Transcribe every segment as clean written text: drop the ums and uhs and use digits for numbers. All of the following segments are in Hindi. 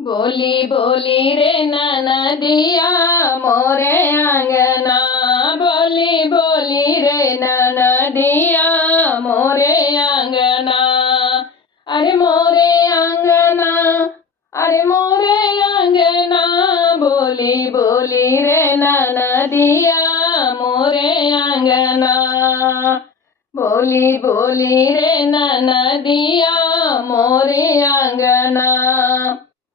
बोली बोली रे ननदिया मोरे अंगना, बोली बोली रे ननदिया मोरे अंगना। अरे मोरे अंगना, अरे मोरे अंगना, बोली बोली रे ननदिया मोरे अंगना, बोली बोली रे ननदिया मोरे अंगना।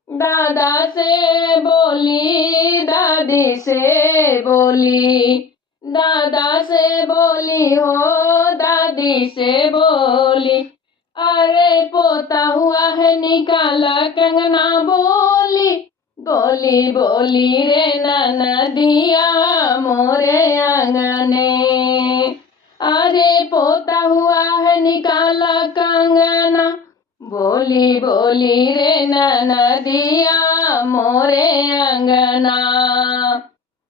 दादा से बोली दादी से बोली, दादा से बोली हो दादी से बोली, अरे पोता हुआ है निकाला कंगना, बोली बोली बोली रे ननदिया मोरे आंगने। अरे पोता हुआ है निकाला कंगना, बोली बोली रे ननदिया मोरे अंगना।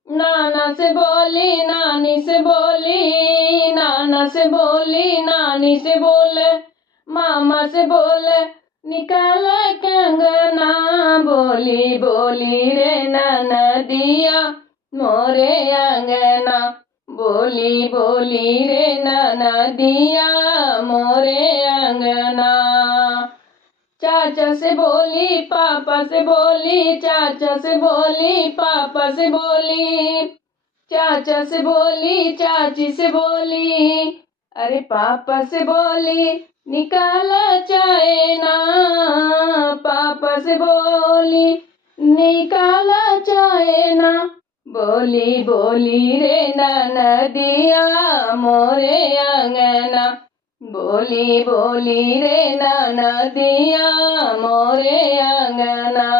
नाना से बोली नानी से बोली, नाना से बोली नानी से बोले, मामा से बोले निकाल कंगना, बोली बोली रे ननदिया मोरे अंगना, बोली बोली रे ननदिया मोरे अंगना। चाचा से बोली पापा से बोली, चाचा से बोली पापा से बोली, चाचा से बोली चाची से बोली, अरे पापा से बोली निकाला चाइना, पापा से बोली निकाला चाइना, बोली बोली रे ननदिया मोरे अंगना, बोली बोली रे ननदिया मोरे अंगना।